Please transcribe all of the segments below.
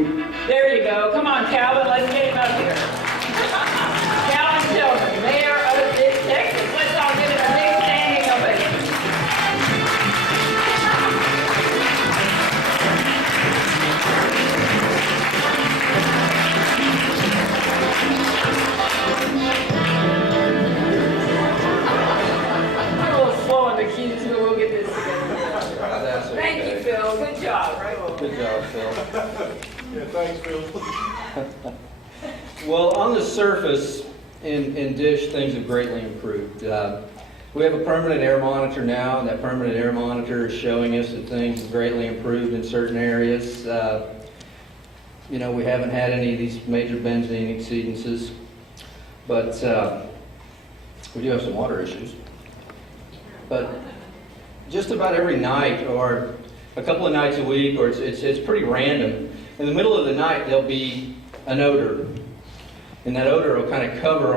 There you go. Come on, Calvin, let's get him up here. Calvin Tillman, Mayor of Texas. Let's all give it a big standing ovation. I'm a little slow on the keys, but we'll get this together. That's okay. Thank you, Phil. Good job. Right? Good job, Phil. Yeah, thanks, Phil. Well, on the surface, in Dish, things have greatly improved. We have a permanent air monitor now, and that permanent air monitor is showing us that things have greatly improved in certain areas. You know, we haven't had any of these major benzene exceedances, but we do have some water issues. But just about every night, or a couple of nights a week, or it's pretty random, in the middle of the night there'll be an odor. And that odor will kind of cover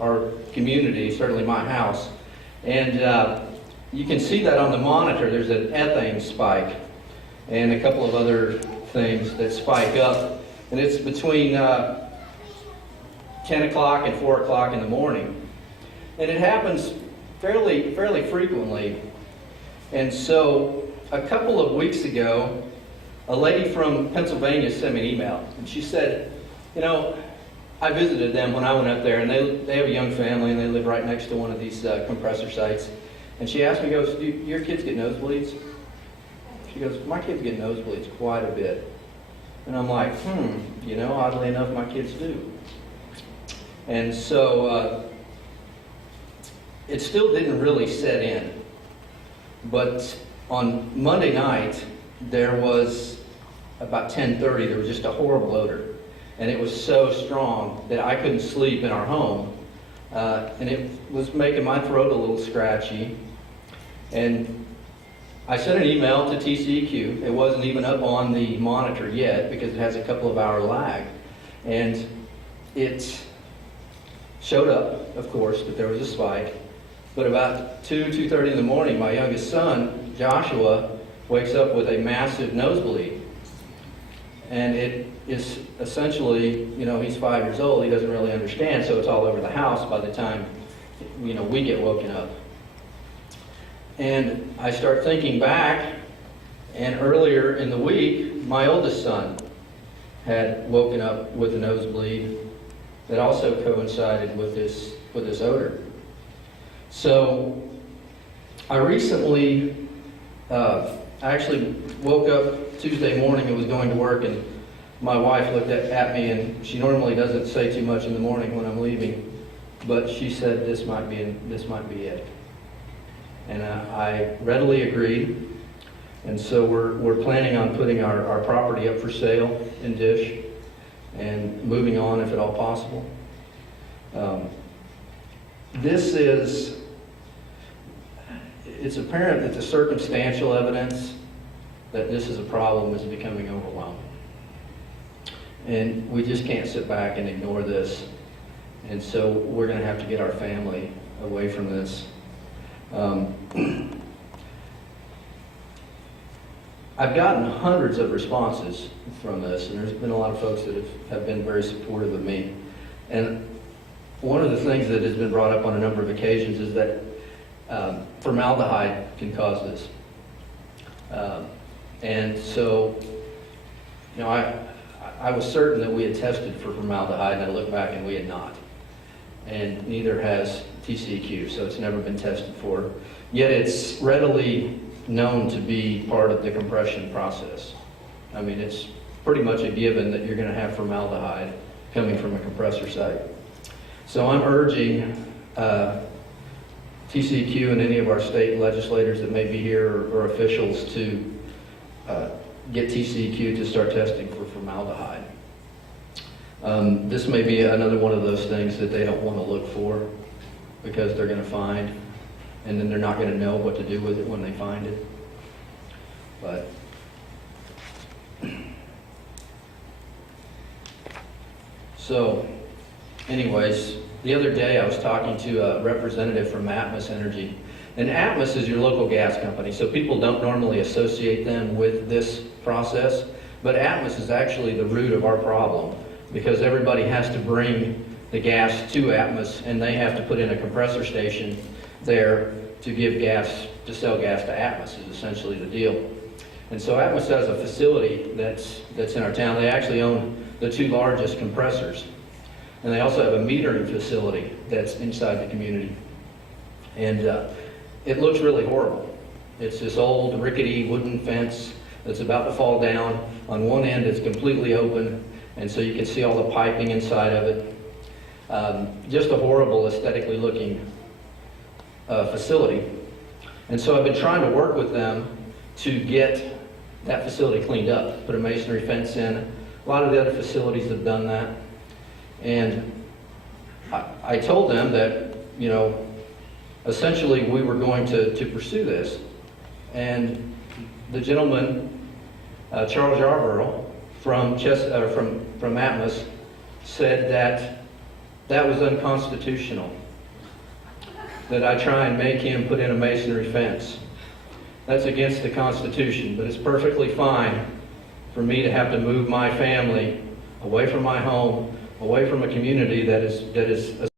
our community, certainly my house. And you can see that on the monitor. There's an ethane spike and a couple of other things that spike up. And it's between 10 o'clock and 4 o'clock in the morning. And it happens fairly frequently. And so a couple of weeks ago, a lady from Pennsylvania sent me an email. And she said, you know, I visited them when I went up there, and they have a young family, and they live right next to one of these compressor sites. And she asked me, goes, do your kids get nosebleeds? She goes, my kids get nosebleeds quite a bit. And I'm like, you know, oddly enough, my kids do. And so it still didn't really set in. But on Monday night, there was, about 10:30, there was just a horrible odor. And it was so strong that I couldn't sleep in our home. And it was making my throat a little scratchy. And I sent an email to TCEQ. It wasn't even up on the monitor yet because it has a couple of hour lag. And it showed up, of course, that there was a spike. But about 2:30 in the morning, my youngest son, Joshua, wakes up with a massive nosebleed. And it is essentially, you know, he's 5 years old, he doesn't really understand, so it's all over the house by the time, you know, we get woken up. And I start thinking back, and earlier in the week, my oldest son had woken up with a nosebleed that also coincided with this odor. So I recently, I actually woke up Tuesday morning and was going to work, and my wife looked at me, and she normally doesn't say too much in the morning when I'm leaving, but she said this might be it. And I readily agreed, and so we're planning on putting our property up for sale in Dish and moving on if at all possible. It's apparent that the circumstantial evidence that this is a problem is becoming overwhelming. And we just can't sit back and ignore this. And so we're going to have to get our family away from this. I've gotten hundreds of responses from this, and there's been a lot of folks that have been very supportive of me. And one of the things that has been brought up on a number of occasions is that formaldehyde can cause this. And so, you know, I was certain that we had tested for formaldehyde, and I looked back and we had not. And neither has TCEQ, so it's never been tested for. Yet it's readily known to be part of the compression process. I mean, it's pretty much a given that you're going to have formaldehyde coming from a compressor site. So I'm urging TCEQ and any of our state legislators that may be here or officials to get TCEQ to start testing for formaldehyde. This may be another one of those things that they don't want to look for because they're going to find, and then they're not going to know what to do with it when they find it. But so, anyways, the other day I was talking to a representative from Atmos Energy. And Atmos is your local gas company, so people don't normally associate them with this process. But Atmos is actually the root of our problem, because everybody has to bring the gas to Atmos, and they have to put in a compressor station there to give gas, to sell gas to Atmos, is essentially the deal. And so Atmos has a facility that's in our town. They actually own the two largest compressors. And they also have a metering facility that's inside the community. And it looks really horrible. It's this old rickety wooden fence that's about to fall down. On one end it's completely open, and so you can see all the piping inside of it. Just a horrible, aesthetically looking facility. And so I've been trying to work with them to get that facility cleaned up, put a masonry fence in. A lot of the other facilities have done that. And I told them that, you know, essentially we were going to pursue this. And the gentleman, Charles Yarborough from Atmos, said that that was unconstitutional, that I try and make him put in a masonry fence. That's against the Constitution, but it's perfectly fine for me to have to move my family away from my home, away from a community that is